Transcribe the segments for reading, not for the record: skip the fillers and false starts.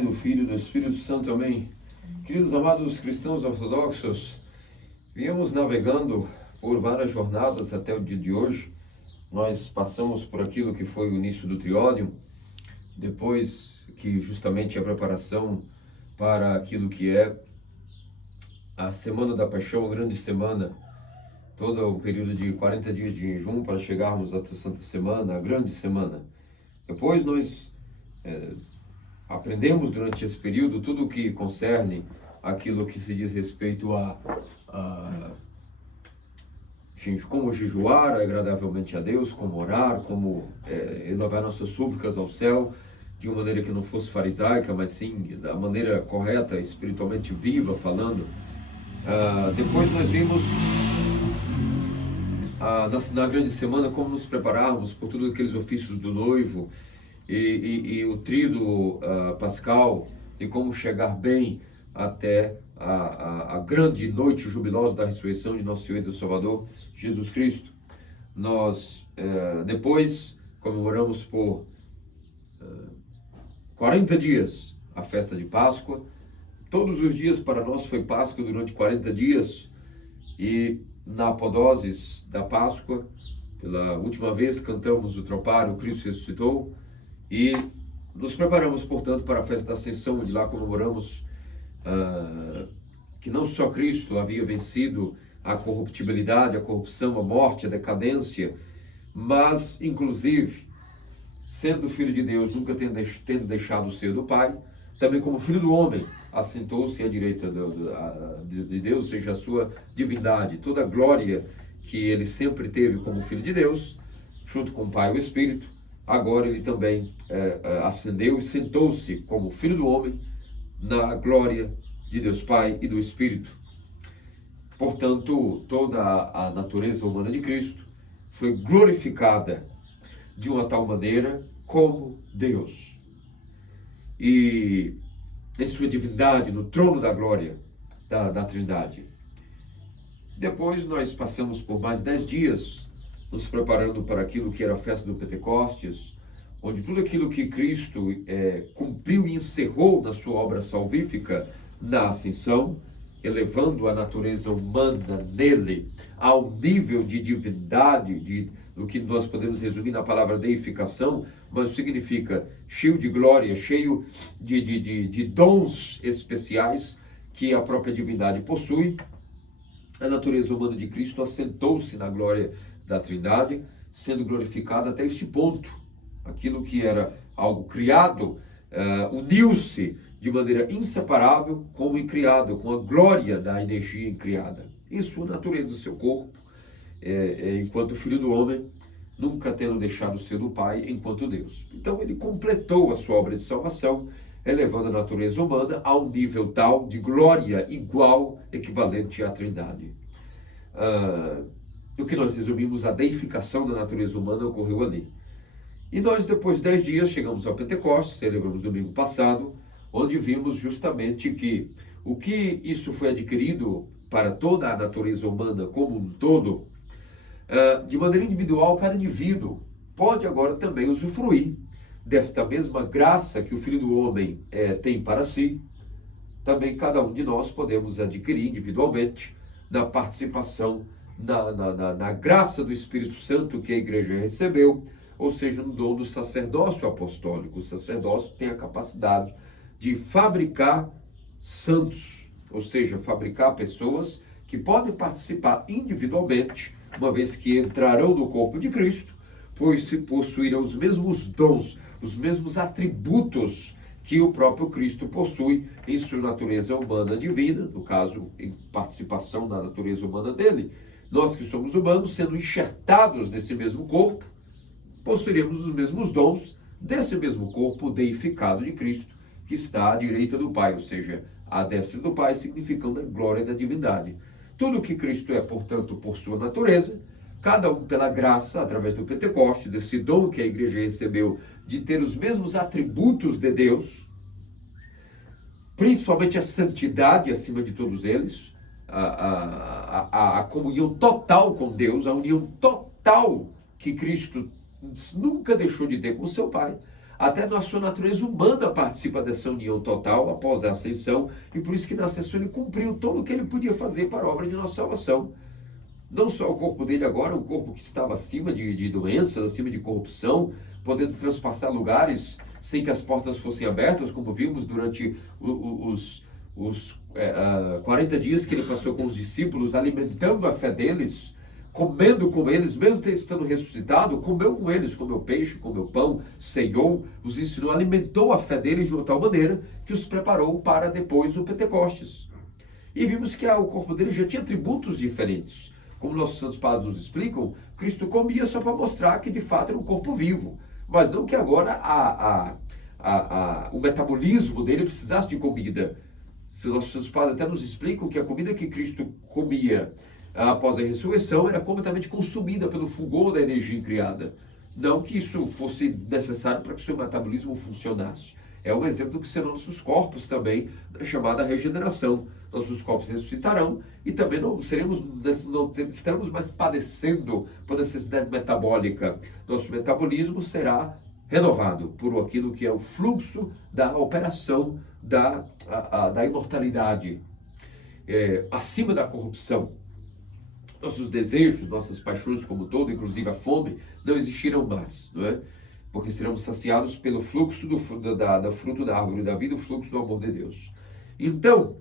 Do Filho e do Espírito Santo, amém. Queridos amados cristãos ortodoxos, viemos navegando por várias jornadas até o dia de hoje. Nós passamos por aquilo que foi o início do Triódio, depois que justamente a preparação para aquilo que é a Semana da Paixão, a grande semana, todo o período de 40 dias de jejum para chegarmos à Santa Semana, a grande semana. Depois nós aprendemos durante esse período tudo o que concerne aquilo que se diz respeito a como jejuar agradavelmente a Deus, como orar, como elevar nossas súplicas ao céu, de uma maneira que não fosse farisaica, mas sim da maneira correta, espiritualmente viva, falando. Depois nós vimos na grande semana como nos prepararmos por todos aqueles ofícios do noivo, e o tríduo pascal, e como chegar bem até a grande noite jubilosa da ressurreição de nosso Senhor e do Salvador Jesus Cristo. Nós depois comemoramos por 40 dias a festa de Páscoa. Todos os dias para nós foi Páscoa durante 40 dias, e na apodoses da Páscoa, pela última vez cantamos o tropário Cristo ressuscitou. E nos preparamos, portanto, para a festa da Ascensão, onde lá comemoramos que não só Cristo havia vencido a corruptibilidade, a corrupção, a morte, a decadência, mas, inclusive, sendo Filho de Deus, nunca tendo deixado o seio do Pai, também como Filho do Homem, assentou-se à direita de Deus, ou seja, a sua divindade, toda a glória que ele sempre teve como Filho de Deus, junto com o Pai e o Espírito. Agora ele também ascendeu e sentou-se como Filho do Homem na glória de Deus Pai e do Espírito. Portanto, toda a natureza humana de Cristo foi glorificada de uma tal maneira como Deus. E em sua divindade, no trono da glória da Trindade. Depois nós passamos por mais 10 dias nos preparando para aquilo que era a festa do Pentecostes, onde tudo aquilo que Cristo cumpriu e encerrou na sua obra salvífica na Ascensão, elevando a natureza humana nele ao nível de divindade, do que nós podemos resumir na palavra deificação, mas significa cheio de glória, cheio de dons especiais que a própria divindade possui. A natureza humana de Cristo assentou-se na glória da Trindade, sendo glorificada até este ponto. Aquilo que era algo criado uniu-se de maneira inseparável com o incriado, com a glória da energia incriada. E sua natureza, seu corpo, enquanto Filho do Homem, nunca tendo deixado o ser do Pai enquanto Deus. Então ele completou a sua obra de salvação, elevando a natureza humana a um nível tal de glória igual, equivalente à Trindade. O que nós resumimos, a deificação da natureza humana ocorreu ali. E nós, depois de 10 dias, chegamos ao Pentecostes, celebramos domingo passado, onde vimos justamente que o que isso foi adquirido para toda a natureza humana como um todo, de maneira individual, cada indivíduo pode agora também usufruir desta mesma graça que o Filho do Homem tem para si. Também cada um de nós podemos adquirir individualmente na participação na graça do Espírito Santo que a igreja recebeu, ou seja, no dom do sacerdócio apostólico. O sacerdócio tem a capacidade de fabricar santos, ou seja, fabricar pessoas que podem participar individualmente, uma vez que entrarão no corpo de Cristo, pois se possuirão os mesmos dons, os mesmos atributos que o próprio Cristo possui em sua natureza humana divina, no caso, em participação da natureza humana dele. Nós que somos humanos, sendo enxertados nesse mesmo corpo, possuiremos os mesmos dons desse mesmo corpo deificado de Cristo, que está à direita do Pai, ou seja, à destra do Pai, significando a glória da divindade. Tudo que Cristo é, portanto, por sua natureza, cada um pela graça, através do Pentecostes, desse dom que a igreja recebeu de ter os mesmos atributos de Deus, principalmente a santidade acima de todos eles, a comunhão total com Deus, a união total que Cristo nunca deixou de ter com seu Pai, até na sua natureza humana participa dessa união total após a ascensão, e por isso que na ascensão ele cumpriu tudo o que ele podia fazer para a obra de nossa salvação. Não só o corpo dele agora, um corpo que estava acima de doenças, acima de corrupção, podendo transpassar lugares sem que as portas fossem abertas, como vimos durante os 40 dias que ele passou com os discípulos, alimentando a fé deles, comendo com eles, mesmo estando ressuscitado, comeu com eles, comeu peixe, comeu pão, ceiou, os ensinou, alimentou a fé deles de uma tal maneira que os preparou para depois o Pentecostes. E vimos que o corpo dele já tinha atributos diferentes. Como nossos santos padres nos explicam, Cristo comia só para mostrar que de fato era um corpo vivo, mas não que agora o metabolismo dele precisasse de comida. Se nossos santos padres até nos explicam que a comida que Cristo comia após a ressurreição era completamente consumida pelo fulgor da energia criada. Não que isso fosse necessário para que o seu metabolismo funcionasse. É um exemplo do que serão nossos corpos também, da chamada regeneração. Nossos corpos ressuscitarão e também não estaremos mais padecendo por necessidade metabólica. Nosso metabolismo será renovado por aquilo que é o fluxo da operação da imortalidade, acima da corrupção. Nossos desejos, nossas paixões como um todo, inclusive a fome, não existirão mais, não é? Porque seremos saciados pelo fluxo do fruto da árvore da vida, o fluxo do amor de Deus. Então,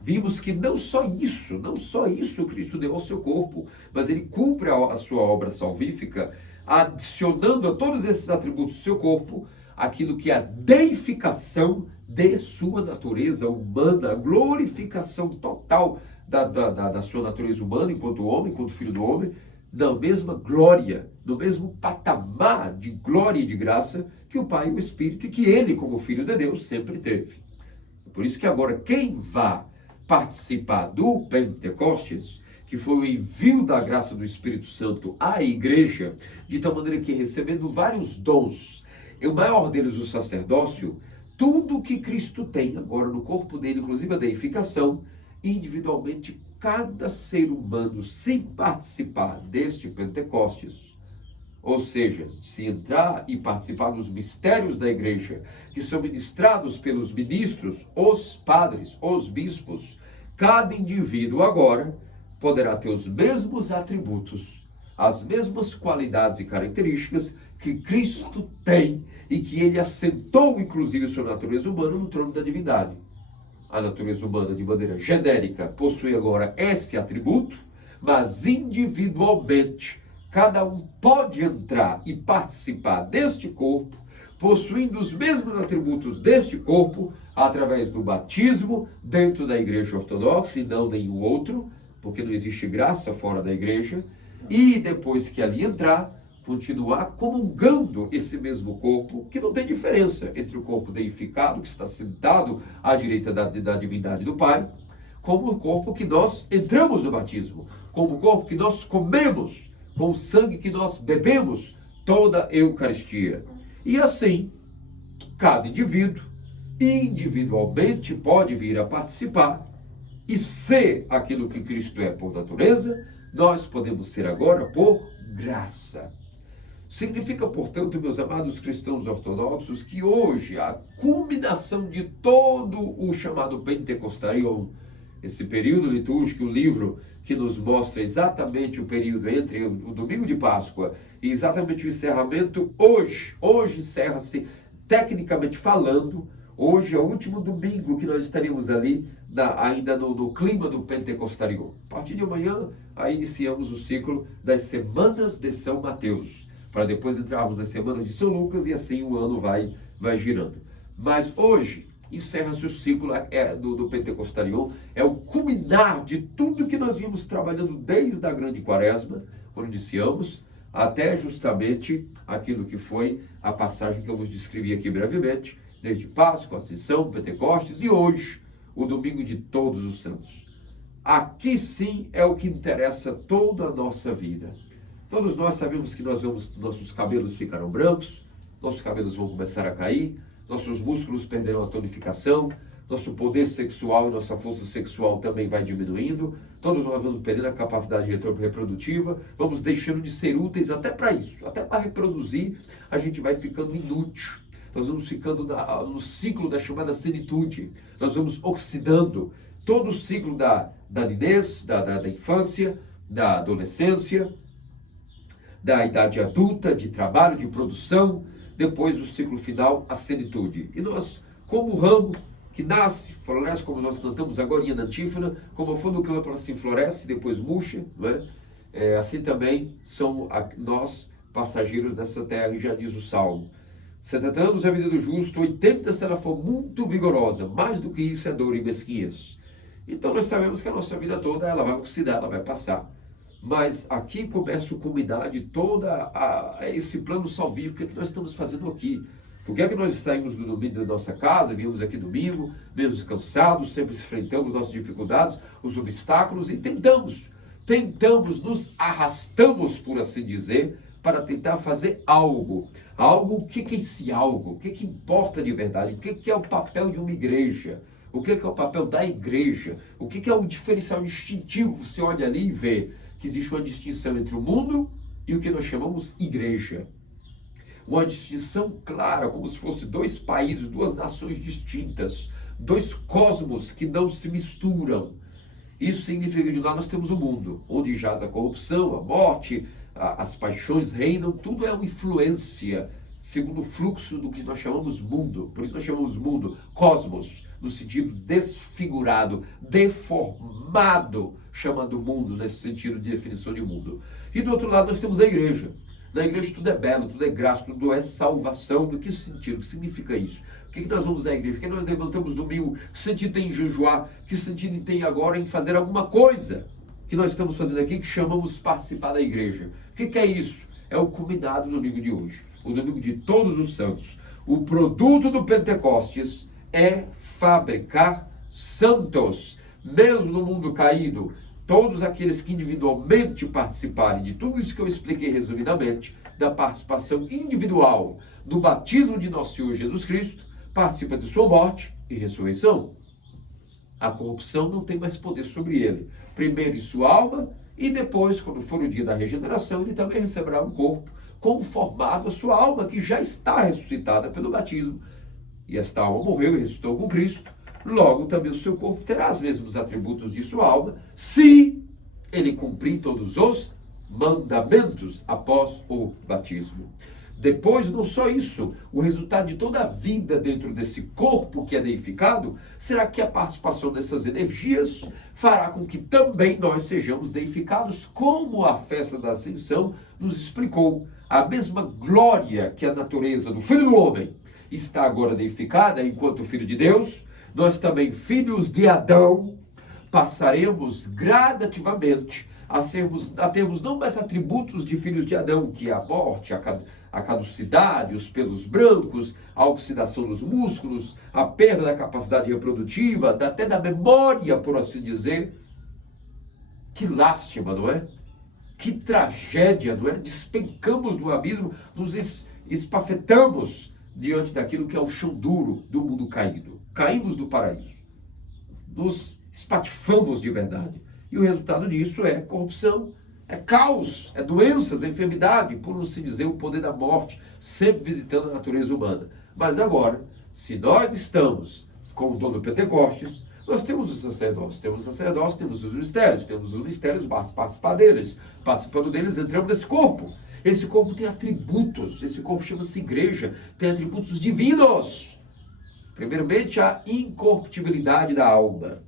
vimos que não só isso Cristo deu ao seu corpo, mas ele cumpre a sua obra salvífica, adicionando a todos esses atributos do seu corpo, aquilo que é a deificação de sua natureza humana, a glorificação total da sua natureza humana, enquanto homem, enquanto filho do homem, na mesma glória, no mesmo patamar de glória e de graça que o Pai e o Espírito, e que ele, como Filho de Deus, sempre teve. Por isso que agora quem vai participar do Pentecostes, que foi o envio da graça do Espírito Santo à igreja, de tal maneira que recebendo vários dons, e o maior deles o sacerdócio, tudo que Cristo tem agora no corpo dele, inclusive a deificação, individualmente cada ser humano, sem participar deste Pentecostes, ou seja, se entrar e participar dos mistérios da igreja, que são ministrados pelos ministros, os padres, os bispos, cada indivíduo agora poderá ter os mesmos atributos, as mesmas qualidades e características que Cristo tem e que ele assentou, inclusive, sua natureza humana no trono da divindade. A natureza humana, de maneira genérica, possui agora esse atributo, mas individualmente, cada um pode entrar e participar deste corpo, possuindo os mesmos atributos deste corpo, através do batismo dentro da igreja ortodoxa e não nenhum outro, porque não existe graça fora da igreja, e depois que ali entrar, continuar comungando esse mesmo corpo, que não tem diferença entre o corpo deificado, que está sentado à direita da divindade do Pai, como o corpo que nós entramos no batismo, como o corpo que nós comemos, com o sangue que nós bebemos, toda a Eucaristia. E assim, cada indivíduo, individualmente, pode vir a participar e ser aquilo que Cristo é por natureza, nós podemos ser agora por graça. Significa, portanto, meus amados cristãos ortodoxos, que hoje a culminação de todo o chamado Pentecostarion, esse período litúrgico, o livro que nos mostra exatamente o período entre o domingo de Páscoa e exatamente o encerramento, hoje encerra-se, tecnicamente falando, hoje é o último domingo que nós estaremos ali, ainda no clima do Pentecostarion. A partir de amanhã, aí iniciamos o ciclo das Semanas de São Mateus, para depois entrarmos nas Semanas de São Lucas e assim o ano vai girando. Mas hoje encerra-se o ciclo do Pentecostarion, é o culminar de tudo que nós vimos trabalhando desde a Grande Quaresma, quando iniciamos, até justamente aquilo que foi a passagem que eu vos descrevi aqui brevemente, desde Páscoa, Ascensão, Pentecostes e hoje, o Domingo de Todos os Santos. Aqui sim é o que interessa toda a nossa vida. Todos nós sabemos que nossos cabelos ficarão brancos, nossos cabelos vão começar a cair, nossos músculos perderão a tonificação, nosso poder sexual e nossa força sexual também vai diminuindo, todos nós vamos perdendo a capacidade reprodutiva, vamos deixando de ser úteis até para isso, até para reproduzir, a gente vai ficando inútil. Nós vamos ficando no ciclo da chamada senitude, nós vamos oxidando todo o ciclo da ninhez, da infância, da adolescência, da idade adulta, de trabalho, de produção, depois o ciclo final, a senitude. E nós, como o ramo que nasce, floresce, como nós cantamos agora na antífona, como a flor do campo assim floresce, depois murcha, não é? Assim também somos nós passageiros nessa terra, e já diz o Salmo. 70 anos é a vida do justo, 80 se ela for muito vigorosa, mais do que isso é dor e mesquinhez. Então nós sabemos que a nossa vida toda ela vai oxidar, ela vai passar. Mas aqui começa a culminar de toda esse plano salvífico que nós estamos fazendo aqui. Por que é que nós saímos do domingo da nossa casa, viemos aqui domingo, mesmo cansados, sempre enfrentamos nossas dificuldades, os obstáculos e tentamos, nos arrastamos, por assim dizer, para tentar fazer algo. O que é esse algo? O que importa de verdade? O que é o papel de uma igreja? O que é o papel da igreja? O que é o diferencial distintivo? Você olha ali e vê que existe uma distinção entre o mundo e o que nós chamamos igreja. Uma distinção clara, como se fossem dois países, duas nações distintas, dois cosmos que não se misturam. Isso significa que de lá nós temos o mundo, onde jaz a corrupção, a morte, as paixões reinam, tudo é uma influência, segundo o fluxo do que nós chamamos mundo. Por isso nós chamamos mundo, cosmos, no sentido desfigurado, deformado, chamado mundo, nesse sentido de definição de mundo. E do outro lado nós temos a igreja. Na igreja tudo é belo, tudo é graça, tudo é salvação. Do que sentido? O que significa isso? O que nós vamos à igreja? O que nós levantamos domingo? Que sentido tem em jejuar? Que sentido tem agora em fazer alguma coisa que nós estamos fazendo aqui, que chamamos participar da igreja? O que é isso? É o culminado do domingo de hoje, o domingo de todos os santos. O produto do Pentecostes é fabricar santos. Mesmo no mundo caído, todos aqueles que individualmente participarem de tudo isso que eu expliquei resumidamente, da participação individual do batismo de nosso Senhor Jesus Cristo, participa de sua morte e ressurreição. A corrupção não tem mais poder sobre ele. Primeiro em sua alma, e depois, quando for o dia da regeneração, ele também receberá um corpo conformado à sua alma, que já está ressuscitada pelo batismo. E esta alma morreu e ressuscitou com Cristo. Logo, também o seu corpo terá os mesmos atributos de sua alma, se ele cumprir todos os mandamentos após o batismo. Depois, não só isso, o resultado de toda a vida dentro desse corpo que é deificado, será que a participação dessas energias fará com que também nós sejamos deificados, como a festa da Ascensão nos explicou. A mesma glória que a natureza do Filho do Homem está agora deificada enquanto Filho de Deus, nós também, filhos de Adão, passaremos gradativamente a termos não mais atributos de filhos de Adão, que é a morte, a caducidade, os pelos brancos, a oxidação dos músculos, a perda da capacidade reprodutiva, até da memória, por assim dizer. Que lástima, não é? Que tragédia, não é? Despencamos do abismo, nos espafetamos diante daquilo que é o chão duro do mundo caído. Caímos do paraíso. Nos espatifamos de verdade. E o resultado disso é corrupção, é caos, é doenças, é enfermidade, por não se dizer o poder da morte, sempre visitando a natureza humana. Mas agora, se nós estamos com o dom do Pentecostes, nós temos os sacerdócios, temos os mistérios, basta participar deles. Participando deles, entramos nesse corpo. Esse corpo tem atributos, esse corpo chama-se igreja, tem atributos divinos. Primeiramente, a incorruptibilidade da alma,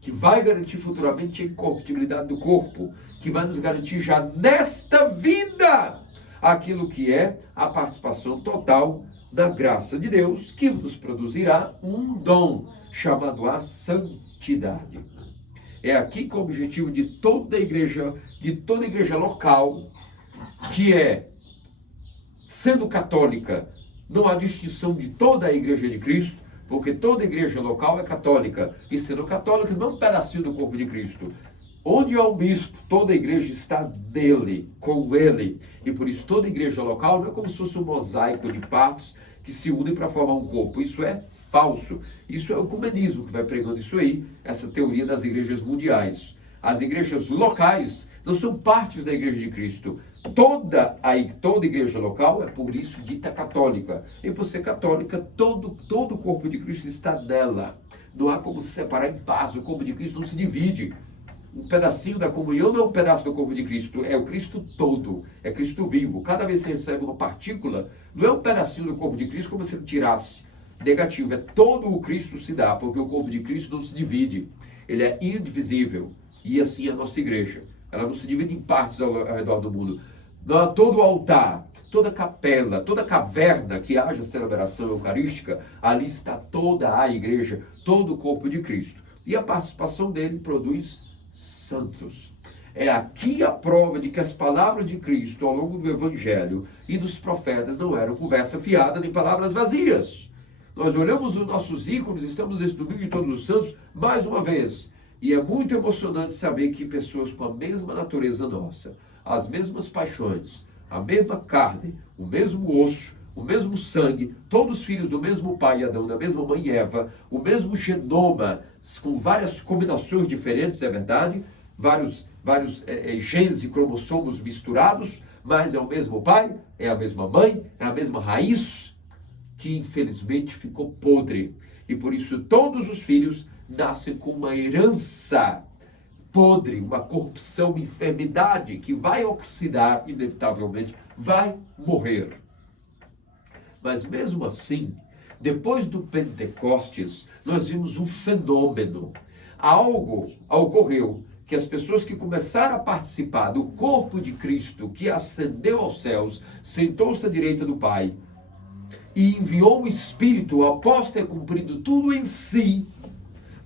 que vai garantir futuramente a incorruptibilidade do corpo, que vai nos garantir já nesta vida aquilo que é a participação total da graça de Deus, que nos produzirá um dom chamado a santidade. É aqui que o objetivo de toda igreja local, que é, sendo católica, não há distinção de toda a igreja de Cristo, porque toda igreja local é católica, e sendo católica não é um pedacinho do corpo de Cristo. Onde há um bispo, toda a igreja está nele, com ele, e por isso toda igreja local não é como se fosse um mosaico de partes que se unem para formar um corpo. Isso é falso. Isso é o ecumenismo que vai pregando isso aí, essa teoria das igrejas mundiais. As igrejas locais não são partes da igreja de Cristo. Toda igreja local é por isso dita católica. E por ser católica, todo o corpo de Cristo está nela. Não há como se separar em partes. O corpo de Cristo não se divide. Um pedacinho da comunhão não é um pedaço do corpo de Cristo, é o Cristo todo, é Cristo vivo. Cada vez que você recebe uma partícula, não é um pedacinho do corpo de Cristo como se ele tirasse. Negativo, é todo o Cristo se dá, porque o corpo de Cristo não se divide. Ele é indivisível. E assim é a nossa igreja. Ela não se divide em partes ao redor do mundo. Todo altar, toda capela, toda caverna que haja celebração eucarística, ali está toda a igreja, todo o corpo de Cristo. E a participação dele produz santos. É aqui a prova de que as palavras de Cristo ao longo do Evangelho e dos profetas não eram conversa fiada nem palavras vazias. Nós olhamos os nossos ícones, estamos nesse domingo de Todos os Santos, mais uma vez. E é muito emocionante saber que pessoas com a mesma natureza nossa, as mesmas paixões, a mesma carne, o mesmo osso, o mesmo sangue, todos filhos do mesmo pai Adão, da mesma mãe Eva, o mesmo genoma, com várias combinações diferentes, é verdade, vários genes e cromossomos misturados, mas é o mesmo pai, é a mesma mãe, é a mesma raiz, que infelizmente ficou podre. E por isso todos os filhos nascem com uma herança podre, uma corrupção, uma enfermidade que vai oxidar, inevitavelmente, vai morrer. Mas mesmo assim, depois do Pentecostes, nós vimos um fenômeno. Algo ocorreu que as pessoas que começaram a participar do corpo de Cristo, que ascendeu aos céus, sentou-se à direita do Pai e enviou o Espírito após ter cumprido tudo em si,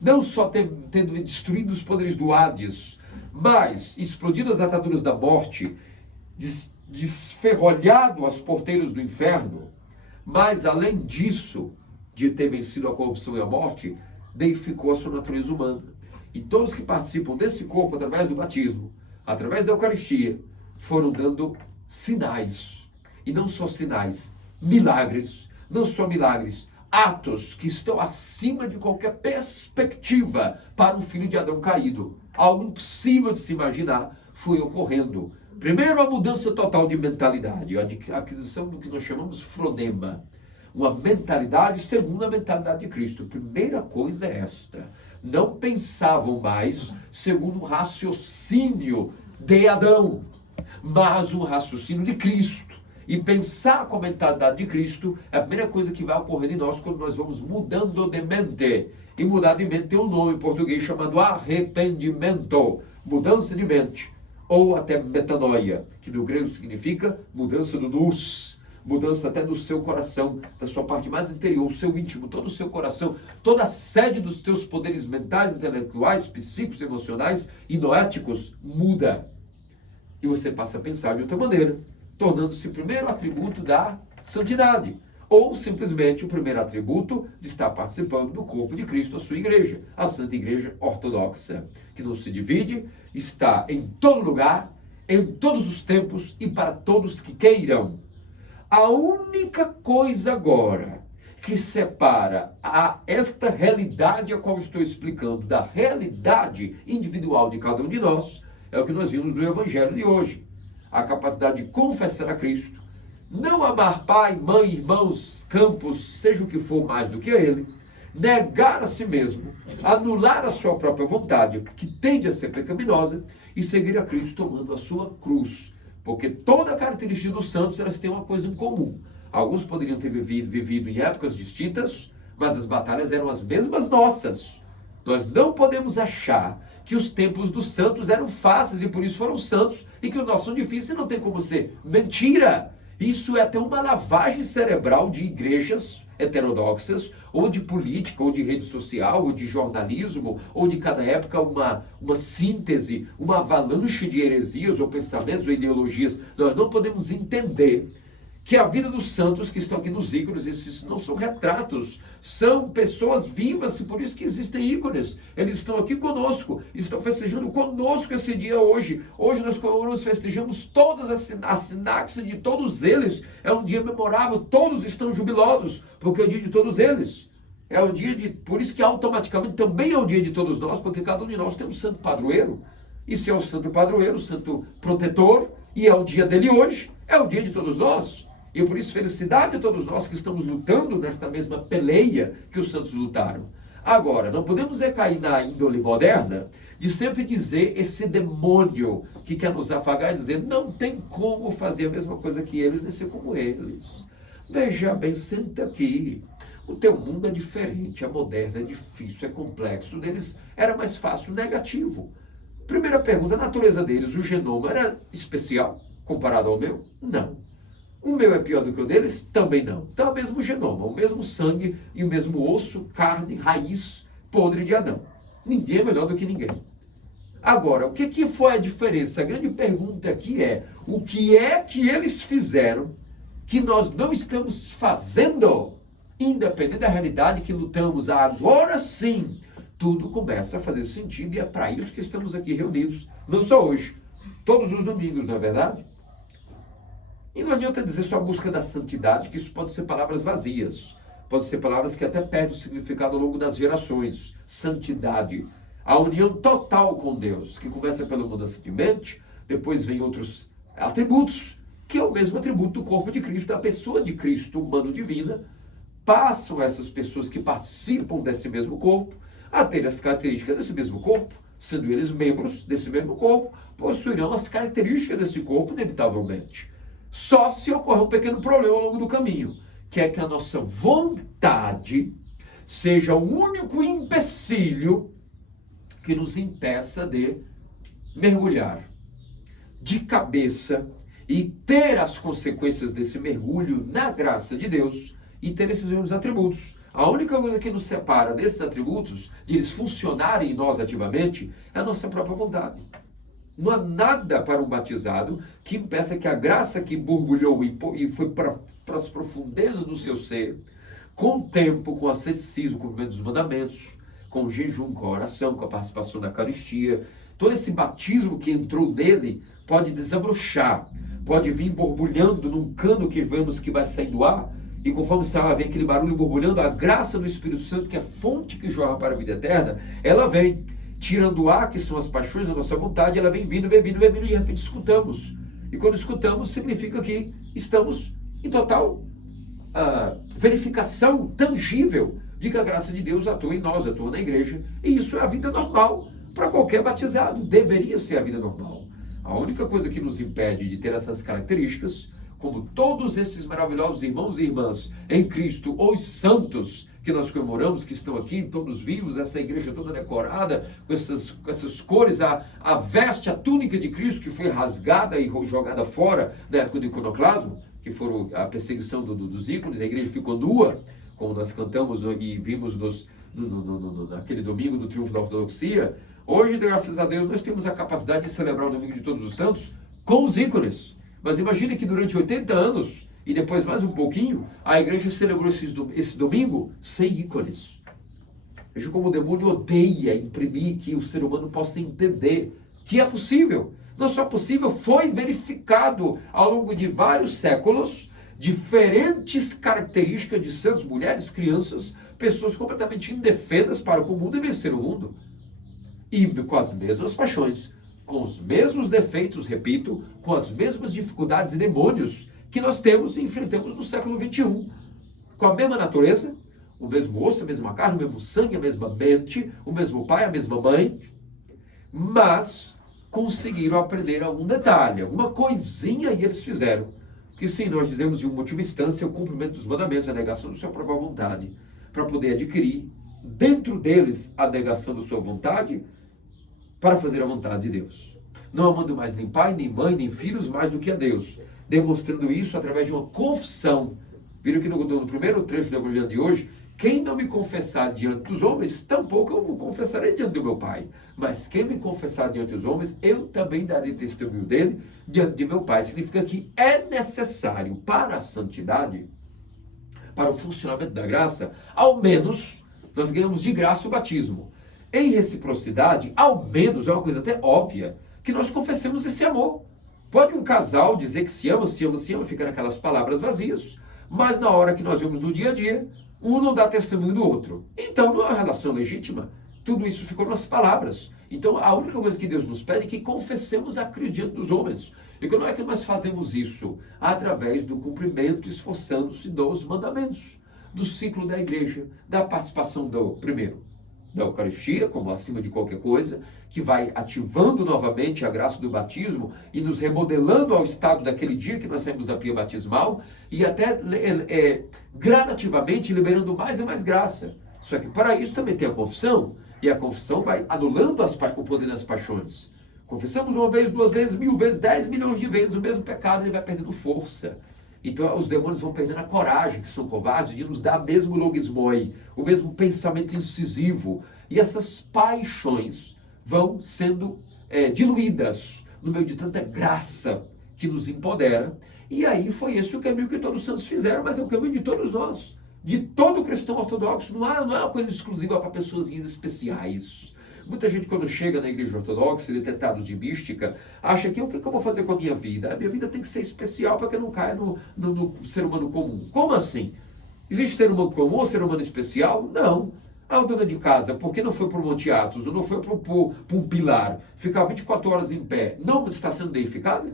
não só tendo destruído os poderes do Hades, mas explodido as ataduras da morte, desferrolhado as porteiras do inferno, mas além disso, de ter vencido a corrupção e a morte, deificou a sua natureza humana. E todos que participam desse corpo através do batismo, através da Eucaristia, foram dando sinais. E não só sinais, milagres. Não só milagres, atos que estão acima de qualquer perspectiva para um filho de Adão caído. Algo impossível de se imaginar foi ocorrendo. Primeiro, a mudança total de mentalidade, a aquisição do que nós chamamos fronema. Uma mentalidade segundo a mentalidade de Cristo. Primeira coisa é esta. Não pensavam mais segundo o raciocínio de Adão, mas o raciocínio de Cristo. E pensar com a mentalidade de Cristo é a primeira coisa que vai ocorrer em nós quando nós vamos mudando de mente. E mudar de mente tem um nome em português chamado arrependimento. Mudança de mente. Ou até metanoia, que do grego significa mudança do nous, mudança até do seu coração, da sua parte mais interior, o seu íntimo, todo o seu coração, toda a sede dos teus poderes mentais, intelectuais, psíquicos, emocionais e noéticos muda. E você passa a pensar de outra maneira, tornando-se o primeiro atributo da santidade. Ou simplesmente o primeiro atributo de estar participando do corpo de Cristo, a sua igreja, a Santa Igreja Ortodoxa, que não se divide, está em todo lugar, em todos os tempos e para todos que queiram. A única coisa agora que separa esta realidade a qual estou explicando da realidade individual de cada um de nós é o que nós vimos no Evangelho de hoje. A capacidade de confessar a Cristo, não amar pai, mãe, irmãos, campos, seja o que for mais do que ele, negar a si mesmo, anular a sua própria vontade, que tende a ser pecaminosa, e seguir a Cristo tomando a sua cruz. Porque toda a característica dos santos, elas têm uma coisa em comum. Alguns poderiam ter vivido em épocas distintas, mas as batalhas eram as mesmas nossas. Nós não podemos achar que os tempos dos santos eram fáceis e por isso foram santos, e que o nosso são difíceis não tem como ser. Mentira! Isso é até uma lavagem cerebral de igrejas heterodoxas, ou de política, ou de rede social, ou de jornalismo, ou de cada época uma síntese, uma avalanche de heresias, ou pensamentos, ou ideologias. Nós não podemos entender que a vida dos santos que estão aqui nos ícones, esses não são retratos, são pessoas vivas, e por isso que existem ícones. Eles estão aqui conosco, estão festejando conosco esse dia hoje. Hoje nós comemoramos, festejamos todas a sinapse de todos eles. É um dia memorável, todos estão jubilosos, porque é o dia de todos eles. É o dia de, por isso que automaticamente também é o dia de todos nós, porque cada um de nós tem um santo padroeiro. E se é o santo padroeiro, o santo protetor, e é o dia dele hoje, é o dia de todos nós. E por isso, felicidade a todos nós que estamos lutando nesta mesma peleia que os santos lutaram. Agora, não podemos cair na índole moderna de sempre dizer esse demônio que quer nos afagar e dizer não tem como fazer a mesma coisa que eles, nem ser como eles. Veja bem, senta aqui. O teu mundo é diferente, é moderno, é difícil, é complexo. O deles era mais fácil, negativo. Primeira pergunta, a natureza deles, o genoma era especial comparado ao meu? Não. O meu é pior do que o deles? Também não. Então é o mesmo genoma, o mesmo sangue e o mesmo osso, carne, raiz podre de Adão. Ninguém é melhor do que ninguém. Agora, o que foi a diferença? A grande pergunta aqui é, o que é que eles fizeram que nós não estamos fazendo? Independente da realidade que lutamos, agora sim, tudo começa a fazer sentido e é para isso que estamos aqui reunidos, não só hoje, todos os domingos, não é verdade? E não adianta dizer só a busca da santidade, que isso pode ser palavras vazias, pode ser palavras que até perdem o significado ao longo das gerações. Santidade, a união total com Deus, que começa pela mudança de mente, depois vem outros atributos, que é o mesmo atributo do corpo de Cristo, da pessoa de Cristo, humano-divina. Passam essas pessoas que participam desse mesmo corpo a ter as características desse mesmo corpo, sendo eles membros desse mesmo corpo, possuirão as características desse corpo inevitavelmente. Só se ocorrer um pequeno problema ao longo do caminho, que é que a nossa vontade seja o único empecilho que nos impeça de mergulhar de cabeça e ter as consequências desse mergulho na graça de Deus e ter esses mesmos atributos. A única coisa que nos separa desses atributos, de eles funcionarem em nós ativamente, é a nossa própria vontade. Não há nada para um batizado que impeça que a graça que borbulhou e foi para as profundezas do seu ser, com o tempo, com o asceticismo, com o cumprimento dos mandamentos, com o jejum, com a oração, com a participação da Eucaristia, todo esse batismo que entrou nele pode desabrochar, pode vir borbulhando num cano que vemos que vai sair do ar, e conforme sai, vem aquele barulho borbulhando, a graça do Espírito Santo, que é fonte que jorra para a vida eterna, ela vem tirando o ar, que são as paixões da nossa vontade, ela vem vindo, e de repente escutamos. E quando escutamos, significa que estamos em total verificação tangível de que a graça de Deus atua em nós, atua na igreja. E isso é a vida normal para qualquer batizado. Deveria ser a vida normal. A única coisa que nos impede de ter essas características, como todos esses maravilhosos irmãos e irmãs em Cristo, os santos que nós comemoramos, que estão aqui, todos vivos, essa igreja toda decorada, com essas cores, a veste, a túnica de Cristo que foi rasgada e jogada fora na época do iconoclasmo, que foram a perseguição dos ícones, a igreja ficou nua, como nós cantamos e vimos naquele domingo do triunfo da ortodoxia. Hoje, graças a Deus, nós temos a capacidade de celebrar o domingo de todos os santos com os ícones. Mas imagine que durante 80 anos, e depois mais um pouquinho, a igreja celebrou esse domingo sem ícones. Veja como o demônio odeia imprimir que o ser humano possa entender que é possível. Não só possível, foi verificado ao longo de vários séculos diferentes características de santos, mulheres, crianças, pessoas completamente indefesas para o comum de vencer o mundo. E com as mesmas paixões, com os mesmos defeitos, repito, com as mesmas dificuldades e demônios que nós temos e enfrentamos no século XXI. Com a mesma natureza, o mesmo osso, a mesma carne, o mesmo sangue, a mesma mente, o mesmo pai, a mesma mãe, mas conseguiram aprender algum detalhe, alguma coisinha e eles fizeram. Que sim, nós dizemos em última instância o cumprimento dos mandamentos, a negação da sua própria vontade, para poder adquirir dentro deles a negação da sua vontade, para fazer a vontade de Deus. Não amando mais nem pai, nem mãe, nem filhos mais do que a Deus. Demonstrando isso através de uma confissão. Viram que no primeiro trecho do Evangelho de hoje, Quem não me confessar diante dos homens, tampouco eu o confessarei diante do meu Pai. Mas quem me confessar diante dos homens, eu também darei testemunho dele diante de meu Pai. Significa que é necessário para a santidade, para o funcionamento da graça, ao menos nós ganhamos de graça o batismo. Em reciprocidade, ao menos, é uma coisa até óbvia, que nós confessemos esse amor. Pode um casal dizer que se ama, se ama, se ama, fica naquelas palavras vazias, mas na hora que nós vemos no dia a dia, um não dá testemunho do outro. Então não é uma relação legítima. Tudo isso ficou nas palavras. Então a única coisa que Deus nos pede é que confessemos a Cristo diante dos homens. E como é que nós fazemos isso? Através do cumprimento, esforçando-se dos mandamentos, do ciclo da igreja, da participação primeiro, da Eucaristia, como acima de qualquer coisa, que vai ativando novamente a graça do batismo e nos remodelando ao estado daquele dia que nós saímos da pia batismal e até gradativamente liberando mais e mais graça. Só que para isso também tem a confissão, e a confissão vai anulando o poder das paixões. Confessamos uma vez, duas vezes, 1000 vezes, 10 milhões de vezes o mesmo pecado, ele vai perdendo força. Então os demônios vão perdendo a coragem, que são covardes, de nos dar mesmo logismoi, o mesmo pensamento incisivo. E essas paixões vão sendo diluídas no meio de tanta graça que nos empodera. E aí foi esse o caminho que todos os santos fizeram, mas é o caminho de todos nós. De todo cristão ortodoxo, não é uma coisa exclusiva para pessoas especiais. Muita gente, quando chega na igreja ortodoxa, detentados de mística, acha que o que eu vou fazer com a minha vida? A minha vida tem que ser especial para que eu não caia no ser humano comum. Como assim? Existe ser humano comum ou ser humano especial? Não. A dona de casa, por que não foi para o Monte Athos, ou não foi para um pilar, ficar 24 horas em pé, não está sendo deificada?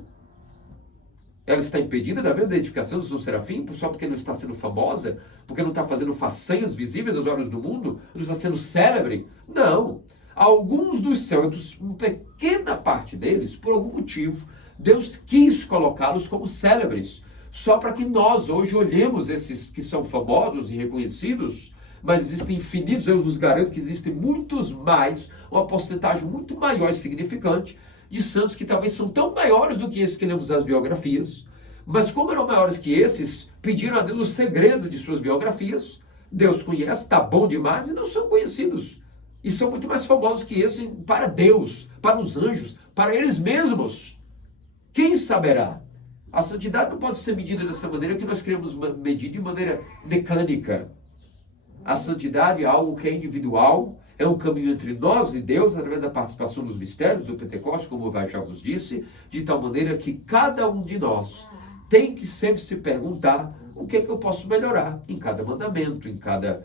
Ela está impedida da mesma identificação do São Serafim, só porque não está sendo famosa, porque não está fazendo façanhas visíveis aos olhos do mundo, não está sendo célebre? Não. Alguns dos santos, uma pequena parte deles, por algum motivo, Deus quis colocá-los como célebres, só para que nós hoje olhemos esses que são famosos e reconhecidos, mas existem infinitos, eu vos garanto que existem muitos mais, uma porcentagem muito maior e significante, de santos que talvez são tão maiores do que esses que lemos as biografias, mas como eram maiores que esses, pediram a Deus o segredo de suas biografias. Deus conhece, está bom demais, e não são conhecidos. E são muito mais famosos que esse para Deus, para os anjos, para eles mesmos. Quem saberá? A santidade não pode ser medida dessa maneira que nós queremos medir de maneira mecânica. A santidade é algo que é individual, é um caminho entre nós e Deus, através da participação nos mistérios do Pentecostes, como eu já vos disse, de tal maneira que cada um de nós tem que sempre se perguntar o que é que eu posso melhorar em cada mandamento, em cada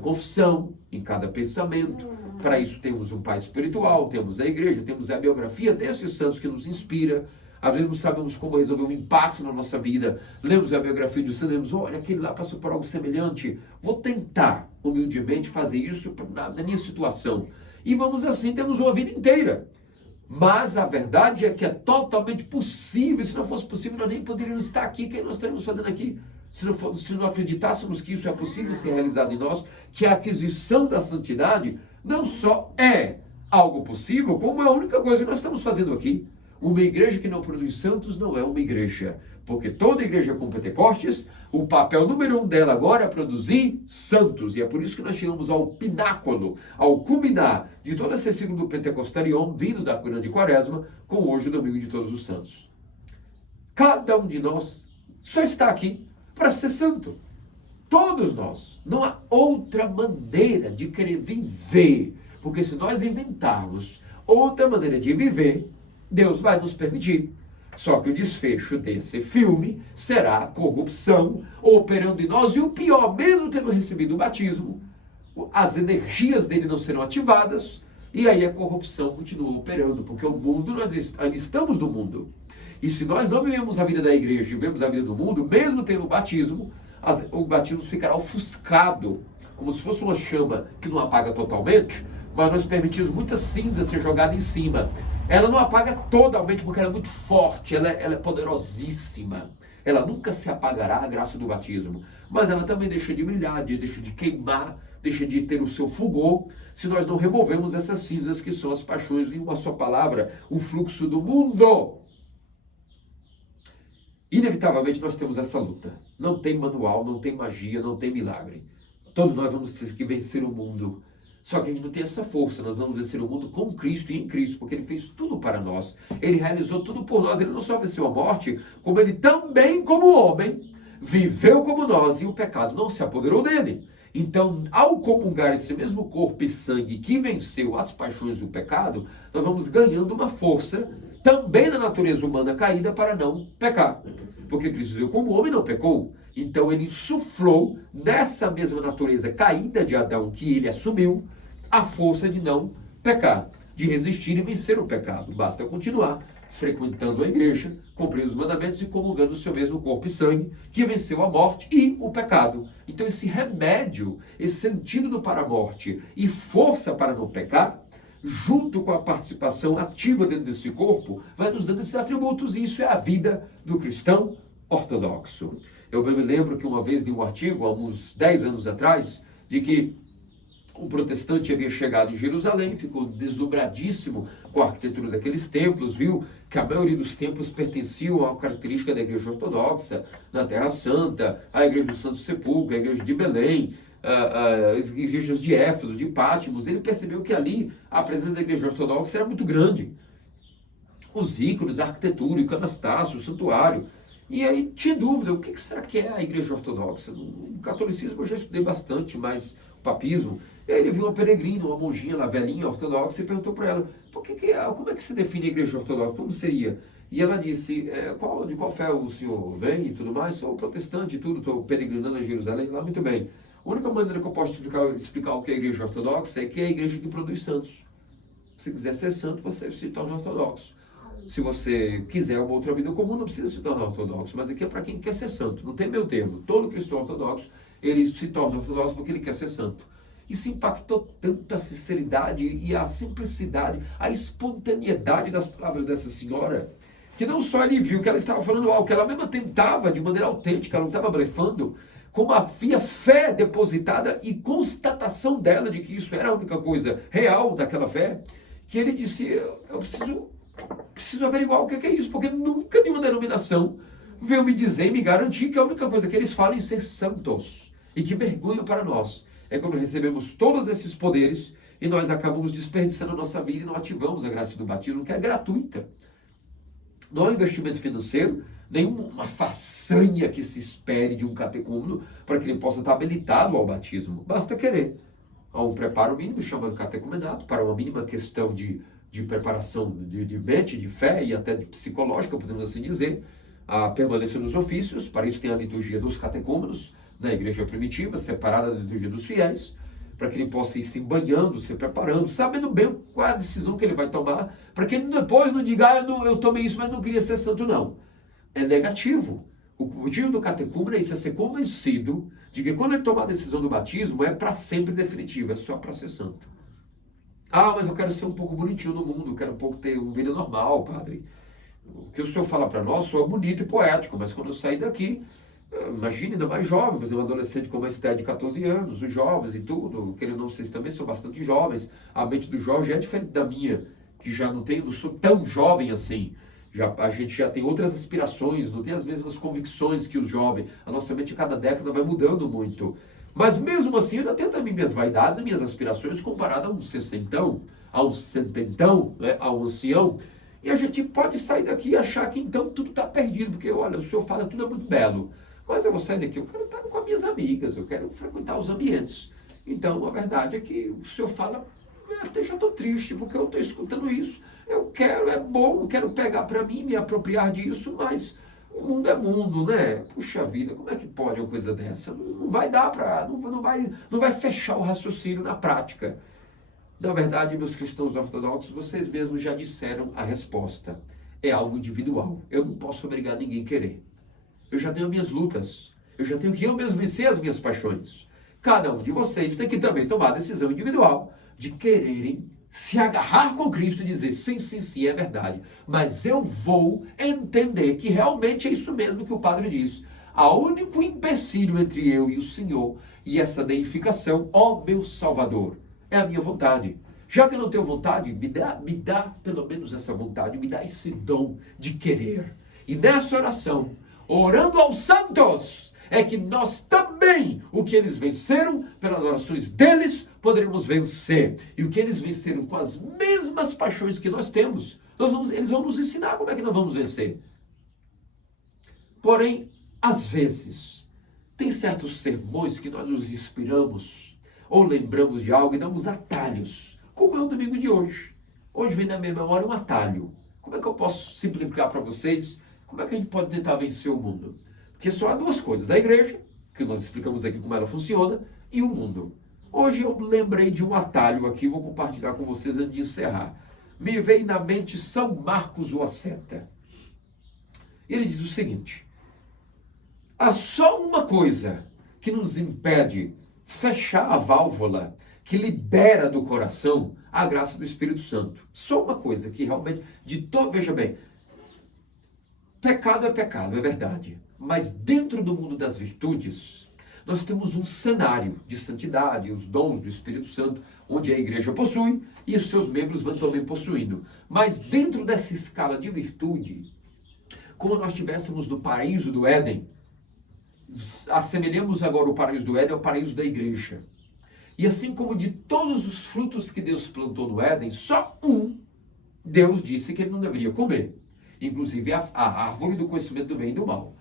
confissão, em cada pensamento. Para isso temos um pai espiritual, temos a igreja, temos a biografia desses santos que nos inspira. Às vezes não sabemos como resolver um impasse na nossa vida. Lemos a biografia do santo, lemos, olha, aquele lá passou por algo semelhante. Vou tentar, humildemente, fazer isso na minha situação. E vamos assim, temos uma vida inteira. Mas a verdade é que é totalmente possível. Se não fosse possível, nós nem poderíamos estar aqui. O que nós estaríamos fazendo aqui? Se não acreditássemos que isso é possível ser realizado em nós, que a aquisição da santidade não só é algo possível, como é a única coisa que nós estamos fazendo aqui. Uma igreja que não produz santos não é uma igreja. Porque toda igreja com Pentecostes, o papel número 1 dela agora é produzir santos. E é por isso que nós chegamos ao pináculo, ao culminar de todo esse ciclo do Pentecostarion, vindo da grande quaresma, com hoje o domingo de todos os santos. Cada um de nós só está aqui para ser santo. Todos nós. Não há outra maneira de querer viver. Porque se nós inventarmos outra maneira de viver, Deus vai nos permitir. Só que o desfecho desse filme será a corrupção operando em nós. E o pior, mesmo tendo recebido o batismo, as energias dele não serão ativadas. E aí a corrupção continua operando. Porque o mundo, nós estamos no mundo. E se nós não vivemos a vida da igreja, vivemos a vida do mundo, mesmo tendo o batismo ficará ofuscado. Como se fosse uma chama que não apaga totalmente, mas nós permitimos muita cinza ser jogada em cima. Ela não apaga totalmente porque ela é muito forte, ela é poderosíssima. Ela nunca se apagará, a graça do batismo. Mas ela também deixa de brilhar, deixa de queimar, deixa de ter o seu fulgor, se nós não removemos essas cinzas que são as paixões, em uma só palavra, o fluxo do mundo. Inevitavelmente nós temos essa luta. Não tem manual, não tem magia, não tem milagre. Todos nós vamos ter que vencer o mundo. Só que a gente não tem essa força, nós vamos vencer o mundo com Cristo e em Cristo, porque Ele fez tudo para nós. Ele realizou tudo por nós, Ele não só venceu a morte, como Ele também, como homem, viveu como nós e o pecado não se apoderou dele. Então, ao comungar esse mesmo corpo e sangue que venceu as paixões do pecado, nós vamos ganhando uma força também na natureza humana caída para não pecar. Porque Cristo viveu como homem e não pecou. Então ele insuflou nessa mesma natureza caída de Adão que ele assumiu a força de não pecar, de resistir e vencer o pecado. Basta continuar frequentando a igreja, cumprindo os mandamentos e comungando o seu mesmo corpo e sangue, que venceu a morte e o pecado. Então esse remédio, esse antídoto para a morte e força para não pecar, junto com a participação ativa dentro desse corpo, vai nos dando esses atributos, e isso é a vida do cristão ortodoxo. Eu me lembro que uma vez li um artigo, há uns 10 anos atrás, de que um protestante havia chegado em Jerusalém, ficou deslumbradíssimo com a arquitetura daqueles templos, viu que a maioria dos templos pertenciam à característica da igreja ortodoxa, na Terra Santa, a igreja do Santo Sepulcro, a igreja de Belém, as igrejas de Éfeso, de Pátimos. Ele percebeu que ali a presença da igreja ortodoxa era muito grande. Os ícones, a arquitetura, o iconostácio, o santuário. E aí tinha dúvida, o que será que é a igreja ortodoxa? No catolicismo eu já estudei bastante, mas o papismo. E aí ele viu uma peregrina, uma monjinha lá, velhinha, ortodoxa, e perguntou para ela, como é que se define a igreja ortodoxa? Como seria? E ela disse, de qual fé o senhor vem e tudo mais? Sou protestante e tudo, estou peregrinando a Jerusalém. Lá, muito bem. A única maneira que eu posso explicar o que é a igreja ortodoxa é que é a igreja que produz santos. Se quiser ser santo, você se torna ortodoxo. Se você quiser uma outra vida comum, não precisa se tornar ortodoxo, mas aqui é para quem quer ser santo, não tem meio termo. Todo cristão ortodoxo, ele se torna ortodoxo porque ele quer ser santo. Isso impactou tanto a sinceridade e a simplicidade, a espontaneidade das palavras dessa senhora, que não só ele viu que ela estava falando algo que ela mesma tentava de maneira autêntica, ela não estava blefando, como havia fé depositada e constatação dela de que isso era a única coisa real daquela fé, que ele disse, eu preciso averiguar o que é isso, porque nunca nenhuma denominação veio me dizer e me garantir que a única coisa que eles falam é ser santos. E que vergonha para nós é quando recebemos todos esses poderes e nós acabamos desperdiçando a nossa vida e não ativamos a graça do batismo, que é gratuita. Não é um investimento financeiro, nenhuma façanha que se espere de um catecúmeno para que ele possa estar habilitado ao batismo. Basta querer. Há um preparo mínimo chamado catecumenato, para uma mínima questão de preparação de mente, de fé e até de psicológica, podemos assim dizer, a permanência nos ofícios. Para isso tem a liturgia dos catecúmenos, na igreja primitiva, separada da liturgia dos fiéis, para que ele possa ir se banhando, se preparando, sabendo bem qual é a decisão que ele vai tomar, para que ele depois não diga, eu tomei isso, mas não queria ser santo, não. É negativo. O motivo do catecúmeno é isso, é ser convencido de que quando ele tomar a decisão do batismo, é para sempre definitiva, é só para ser santo. Mas eu quero ser um pouco bonitinho no mundo, eu quero um pouco ter uma vida normal, padre. O que o senhor fala para nós soa bonito e poético, mas quando eu sair daqui, imagine ainda mais jovem, mas um adolescente com uma idade de 14 anos, os jovens e tudo, querendo não, vocês também são bastante jovens, a mente do jovem já é diferente da minha, que já não sou tão jovem assim. A gente já tem outras aspirações, não tem as mesmas convicções que os jovens. A nossa mente a cada década vai mudando muito. Mas mesmo assim, eu ainda tenho também minhas vaidades e minhas aspirações comparado a um sessentão, a um setentão, né, a um ancião. E a gente pode sair daqui e achar que então tudo está perdido, porque olha, o senhor fala tudo é muito belo. Mas eu vou sair daqui, eu quero estar com as minhas amigas, eu quero frequentar os ambientes. Então, a verdade é que o senhor fala, eu até já estou triste, porque eu estou escutando isso. Eu quero, é bom, eu quero pegar para mim, me apropriar disso, mas o mundo é mundo, né? Puxa vida, como é que pode uma coisa dessa? Não vai dar para, não vai fechar o raciocínio na prática. Na verdade, meus cristãos ortodoxos, vocês mesmos já disseram a resposta. É algo individual. Eu não posso obrigar ninguém a querer. Eu já tenho minhas lutas. Eu já tenho que eu mesmo vencer as minhas paixões. Cada um de vocês tem que também tomar a decisão individual de quererem se agarrar com Cristo e dizer, sim, sim, sim, é verdade. Mas eu vou entender que realmente é isso mesmo que o padre diz. Há único empecilho entre eu e o Senhor e essa deificação, ó meu Salvador, é a minha vontade. Já que eu não tenho vontade, me dá pelo menos essa vontade, me dá esse dom de querer. E nessa oração, orando aos santos, é que nós também, o que eles venceram, pelas orações deles, poderemos vencer. E o que eles venceram com as mesmas paixões que nós temos, eles vão nos ensinar como é que nós vamos vencer. Porém, às vezes, tem certos sermões que nós nos inspiramos, ou lembramos de algo e damos atalhos, como é o domingo de hoje. Hoje vem na minha memória um atalho. Como é que eu posso simplificar para vocês? Como é que a gente pode tentar vencer o mundo? Porque só há duas coisas, a igreja, que nós explicamos aqui como ela funciona, e o mundo. Hoje eu lembrei de um atalho aqui, vou compartilhar com vocês antes de encerrar. Me veio na mente São Marcos o asceta. Ele diz o seguinte: há só uma coisa que nos impede fechar a válvula que libera do coração a graça do Espírito Santo. Só uma coisa que realmente, veja bem, pecado, é verdade. Mas dentro do mundo das virtudes, nós temos um cenário de santidade, os dons do Espírito Santo, onde a igreja possui e os seus membros vão também possuindo. Mas dentro dessa escala de virtude, como nós tivéssemos no paraíso do Éden, assemelhamos agora o paraíso do Éden ao paraíso da igreja. E assim como de todos os frutos que Deus plantou no Éden, só um Deus disse que ele não deveria comer. Inclusive a árvore do conhecimento do bem e do mal.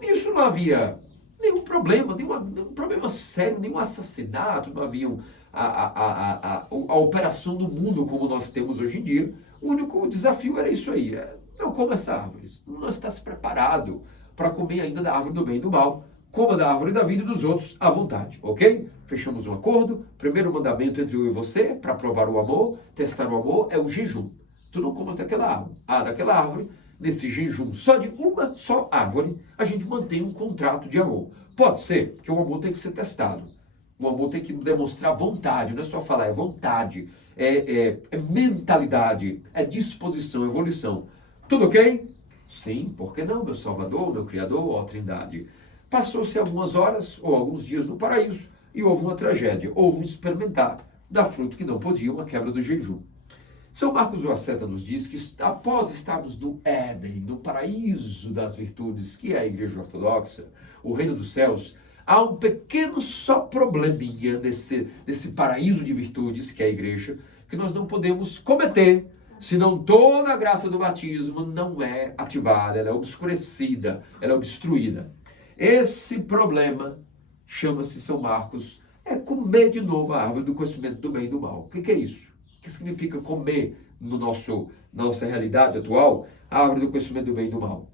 Nisso não havia nenhum problema, nenhum problema sério, nenhum assassinato, não havia a operação do mundo como nós temos hoje em dia. O único desafio era isso aí, não coma essa árvore. Não está se preparado para comer ainda da árvore do bem e do mal. Coma da árvore da vida e dos outros à vontade, ok? Fechamos um acordo. Primeiro mandamento entre eu e você, para provar o amor, testar o amor, é o jejum. Tu não comas daquela árvore. Daquela árvore, nesse jejum só de uma só árvore, a gente mantém um contrato de amor. Pode ser que o amor tem que ser testado. O amor tem que demonstrar vontade, não é só falar, é vontade, é mentalidade, é disposição, evolução. Tudo ok? Sim, por que não, meu Salvador, meu Criador, ó Trindade. Passou-se algumas horas ou alguns dias no paraíso e houve uma tragédia, houve um experimentar da fruta que não podia, uma quebra do jejum. São Marcos o asceta nos diz que após estarmos no Éden, no paraíso das virtudes, que é a igreja ortodoxa, o reino dos céus, há um pequeno só probleminha nesse paraíso de virtudes, que é a igreja, que nós não podemos cometer, senão toda a graça do batismo não é ativada, ela é obscurecida, ela é obstruída. Esse problema, chama-se São Marcos, é comer de novo a árvore do conhecimento do bem e do mal. O que é isso? O que significa comer na nossa realidade atual a árvore do conhecimento do bem e do mal?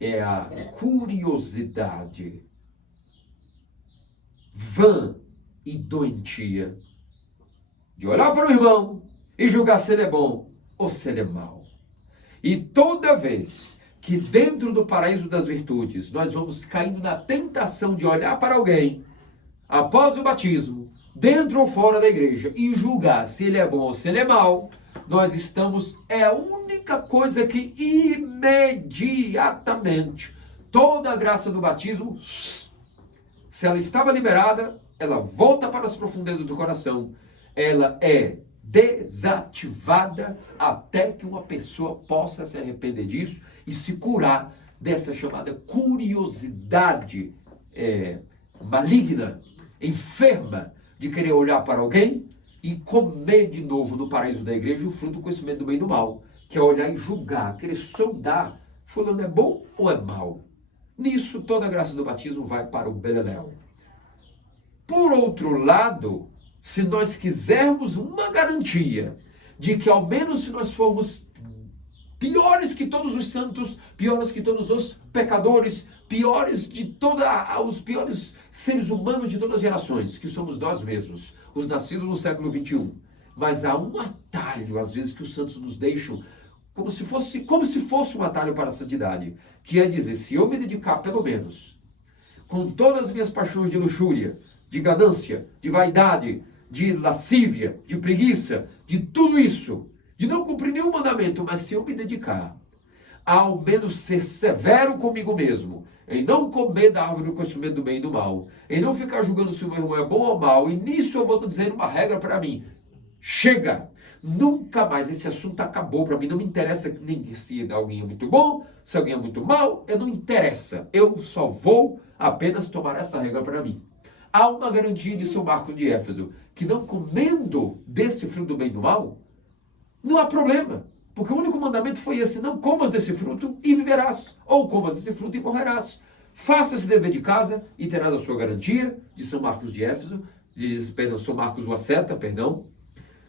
É a curiosidade vã e doentia de olhar para o irmão e julgar se ele é bom ou se ele é mau. E toda vez que dentro do paraíso das virtudes nós vamos caindo na tentação de olhar para alguém após o batismo, dentro ou fora da igreja, e julgar se ele é bom ou se ele é mau, nós estamos, é a única coisa que imediatamente toda a graça do batismo, se ela estava liberada, ela volta para as profundezas do coração, ela é desativada até que uma pessoa possa se arrepender disso e se curar dessa chamada curiosidade maligna, enferma, de querer olhar para alguém e comer de novo no paraíso da igreja o fruto do conhecimento do bem e do mal, que é olhar e julgar, querer sondar, fulano é bom ou é mau. Nisso toda a graça do batismo vai para o beleléu. Por outro lado, se nós quisermos uma garantia de que ao menos se nós formos piores que todos os santos, piores que todos os pecadores, piores de os piores seres humanos de todas as gerações, que somos nós mesmos, os nascidos no século XXI. Mas há um atalho, às vezes, que os santos nos deixam, como se fosse um atalho para a santidade, que é dizer, se eu me dedicar pelo menos, com todas as minhas paixões de luxúria, de ganância, de vaidade, de lascívia, de preguiça, de tudo isso, de não cumprir nenhum mandamento, mas se eu me dedicar a ao menos ser severo comigo mesmo, em não comer da árvore do conhecimento do bem e do mal, em não ficar julgando se o meu irmão é bom ou mal, e nisso eu vou dizer uma regra para mim: chega! Nunca mais, esse assunto acabou para mim, não me interessa nem se alguém é muito bom, se alguém é muito mal, não interessa. Eu só vou apenas tomar essa regra para mim. Há uma garantia de São Marcos de Éfeso, que não comendo desse fruto do bem e do mal, não há problema. Porque o único mandamento foi esse: não comas desse fruto e viverás, ou comas desse fruto e morrerás. Faça esse dever de casa e terás a sua garantia, de São Marcos de Éfeso, São Marcos o asceta,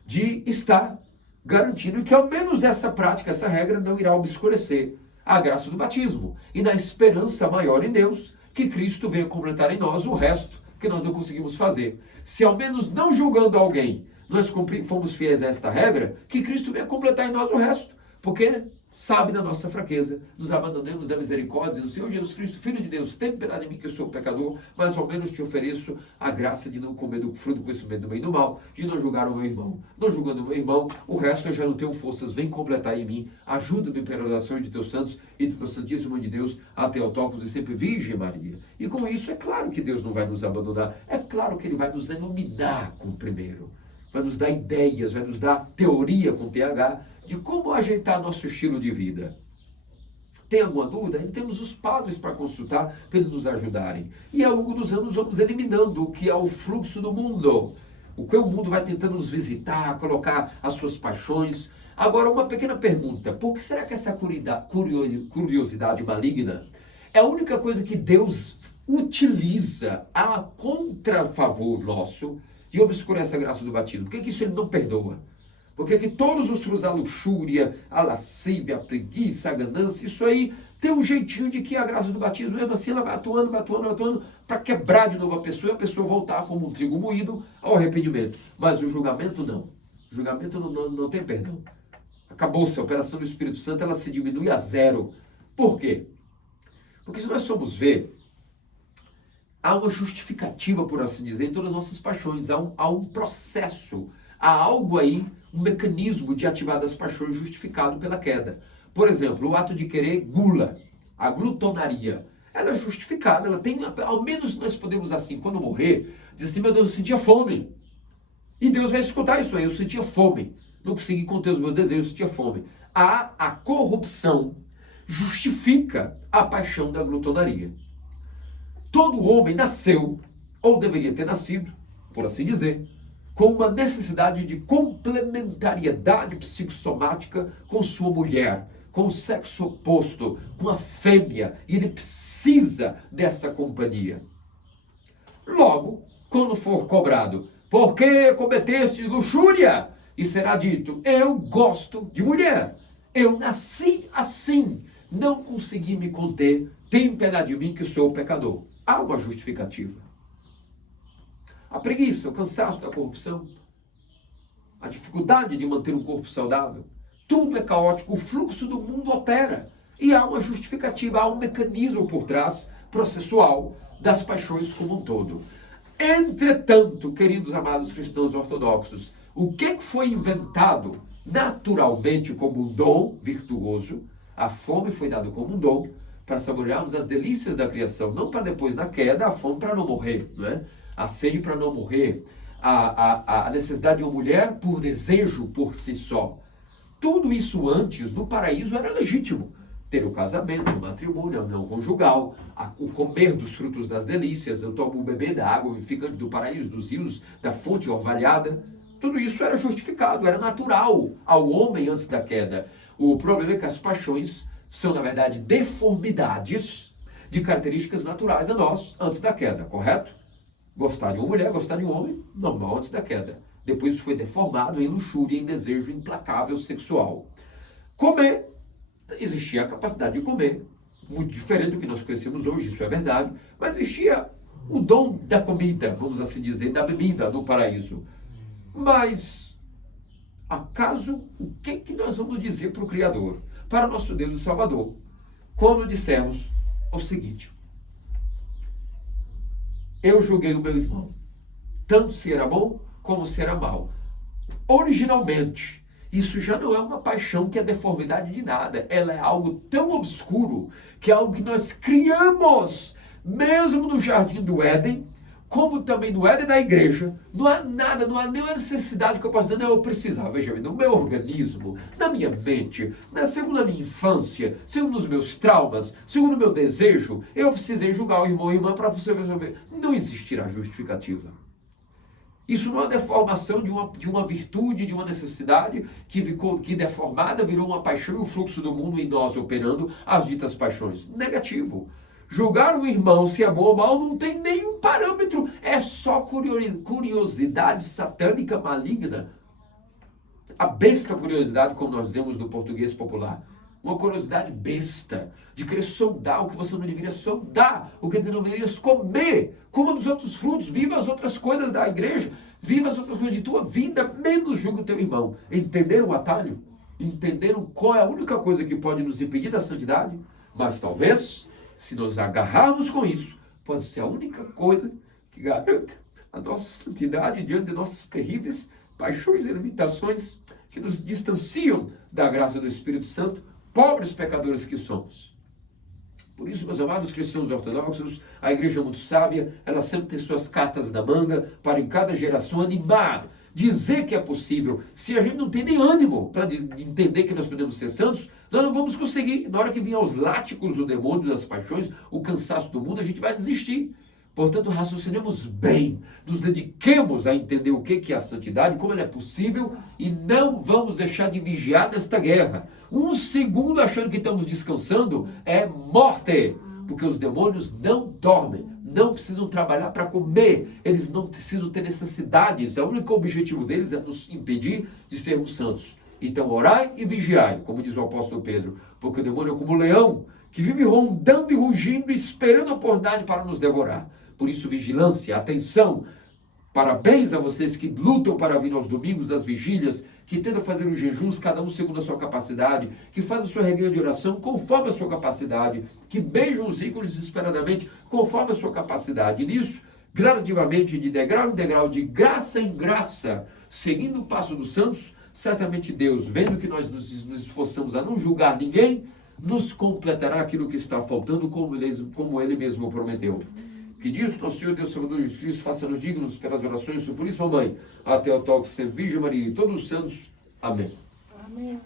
de estar garantindo que ao menos essa prática, essa regra não irá obscurecer a graça do batismo. E na esperança maior em Deus, que Cristo venha completar em nós o resto que nós não conseguimos fazer. Se ao menos não julgando alguém, nós fomos fiéis a esta regra, que Cristo venha completar em nós o resto. Porque sabe da nossa fraqueza, nos abandonemos da misericórdia do Senhor Jesus Cristo, Filho de Deus, tem piedade de mim que eu sou pecador, mas ao menos te ofereço a graça de não comer do fruto do conhecimento do bem e do mal, de não julgar o meu irmão. Não julgando o meu irmão, o resto eu já não tenho forças, vem completar em mim, ajuda-me pela oração de teus santos e do Santíssimo de Deus, até ao Teotocos e sempre Virgem Maria. E com isso é claro que Deus não vai nos abandonar, é claro que Ele vai nos iluminar com o primeiro, vai nos dar ideias, vai nos dar teoria com TH, de como ajeitar nosso estilo de vida. Tem alguma dúvida? E temos os padres para consultar, para eles nos ajudarem. E ao longo dos anos vamos eliminando o que é o fluxo do mundo. O que o mundo vai tentando nos visitar, colocar as suas paixões. Agora, uma pequena pergunta. Por que será que essa curiosidade maligna é a única coisa que Deus utiliza a contrafavor nosso e obscurece a graça do batismo? Por que isso Ele não perdoa? Porque que todos os frutos, a luxúria, a lascívia, a preguiça, a ganância, isso aí tem um jeitinho de que a graça do batismo, mesmo assim, ela vai atuando, para quebrar de novo a pessoa e a pessoa voltar como um trigo moído ao arrependimento. Mas o julgamento não. O julgamento não tem perdão. Acabou-se a operação do Espírito Santo, ela se diminui a zero. Por quê? Porque se nós formos ver, há uma justificativa, por assim dizer, em todas as nossas paixões. Há um processo, há algo aí, um mecanismo de ativar das paixões justificado pela queda. Por exemplo, o ato de querer gula, a glutonaria, ela é justificada, ela tem, ao menos nós podemos assim, quando morrer, dizer assim: meu Deus, eu sentia fome. E Deus vai escutar isso aí: eu sentia fome, não consegui conter os meus desejos, eu sentia fome. A corrupção justifica a paixão da glutonaria. Todo homem nasceu, ou deveria ter nascido, por assim dizer, com uma necessidade de complementariedade psicossomática com sua mulher, com o sexo oposto, com a fêmea, e ele precisa dessa companhia. Logo, quando for cobrado: por que cometeste luxúria? E será dito: eu gosto de mulher, eu nasci assim, não consegui me conter, tem piedade de mim que sou pecador. Há uma justificativa. A preguiça, o cansaço da corrupção, a dificuldade de manter um corpo saudável, tudo é caótico, o fluxo do mundo opera. E há uma justificativa, há um mecanismo por trás, processual, das paixões como um todo. Entretanto, queridos amados cristãos ortodoxos, o que foi inventado naturalmente como um dom virtuoso, a fome foi dada como um dom, para saborearmos as delícias da criação, não para depois da queda, a fome para não morrer, não é? A sede para não morrer, a necessidade de uma mulher por desejo por si só. Tudo isso antes, no paraíso, era legítimo. Ter o casamento, o matrimônio, a união conjugal, o comer dos frutos das delícias, eu tomo o beber da água vivificante do paraíso, dos rios, da fonte orvalhada. Tudo isso era justificado, era natural ao homem antes da queda. O problema é que as paixões são, na verdade, deformidades de características naturais a nós antes da queda, correto? Gostar de uma mulher, gostar de um homem, normal antes da queda. Depois isso foi deformado em luxúria, em desejo implacável sexual. Comer, existia a capacidade de comer, muito diferente do que nós conhecemos hoje, isso é verdade, mas existia o dom da comida, vamos assim dizer, da bebida no paraíso. Mas, acaso, o que nós vamos dizer para o Criador, para nosso Deus e Salvador, quando dissermos o seguinte: eu julguei o meu irmão, tanto se era bom como se era mal. Originalmente, isso já não é uma paixão que é deformidade de nada. Ela é algo tão obscuro que é algo que nós criamos, mesmo no jardim do Éden, como também não é da igreja, não há nada, não há nenhuma necessidade que eu possa dizer, não, eu precisava, veja bem, no meu organismo, na minha mente, segundo a minha infância, segundo os meus traumas, segundo o meu desejo, eu precisei julgar o irmão e a irmã para você resolver. Não existirá justificativa. Isso não é deformação de uma virtude, de uma necessidade que deformada virou uma paixão e o fluxo do mundo em nós operando as ditas paixões. Negativo. Julgar o irmão se é bom ou mal não tem nenhum parâmetro. É só curiosidade satânica maligna. A besta curiosidade, como nós dizemos no português popular. Uma curiosidade besta, de querer sondar o que você não deveria sondar, o que não deveria comer. Coma dos outros frutos, viva as outras coisas da igreja, viva as outras coisas de tua vida, menos julgue o teu irmão. Entenderam o atalho? Entenderam qual é a única coisa que pode nos impedir da santidade? Mas talvez, se nos agarrarmos com isso, pode ser a única coisa que garanta a nossa santidade diante de nossas terríveis paixões e limitações que nos distanciam da graça do Espírito Santo, pobres pecadores que somos. Por isso, meus amados cristãos ortodoxos, a igreja é muito sábia, ela sempre tem suas cartas na manga para em cada geração animar, dizer que é possível. Se a gente não tem nem ânimo para entender que nós podemos ser santos, nós não vamos conseguir. Na hora que vier os látigos do demônio, das paixões, o cansaço do mundo, a gente vai desistir. Portanto, raciocinemos bem, nos dediquemos a entender o que é a santidade, como ela é possível, e não vamos deixar de vigiar nesta guerra. Um segundo achando que estamos descansando é morte, porque os demônios não dormem, não precisam trabalhar para comer, eles não precisam ter necessidades, o único objetivo deles é nos impedir de sermos santos. Então, orai e vigiai, como diz o apóstolo Pedro, porque o demônio é como um leão, que vive rondando e rugindo, esperando a oportunidade para nos devorar. Por isso, vigilância, atenção, parabéns a vocês que lutam para vir aos domingos, às vigílias, que tentam fazer os jejuns, cada um segundo a sua capacidade, que fazem a sua reunião de oração conforme a sua capacidade, que beijam os ícones desesperadamente conforme a sua capacidade. E nisso, gradativamente, de degrau em degrau, de graça em graça, seguindo o passo dos santos, certamente Deus, vendo que nós nos esforçamos a não julgar ninguém, nos completará aquilo que está faltando, como Ele mesmo prometeu. Que diz nosso Senhor, Deus Salvador Jesus Cristo, faça-nos dignos pelas orações do Puríssima Mãe, até o toque sempre Virgem Maria e todos os santos. Amém. Amém.